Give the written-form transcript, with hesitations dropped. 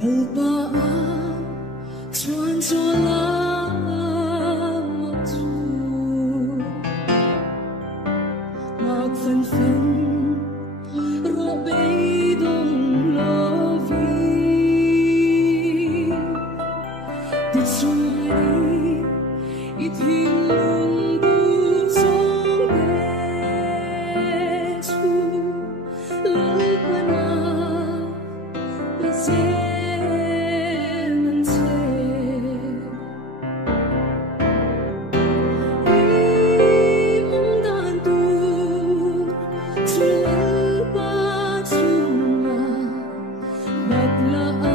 Nagbaang chuan chola mặc dù mặc phần phần ro bay đông lo vi đi chui đi ít hình lung bu sông đê chu lối qua na Love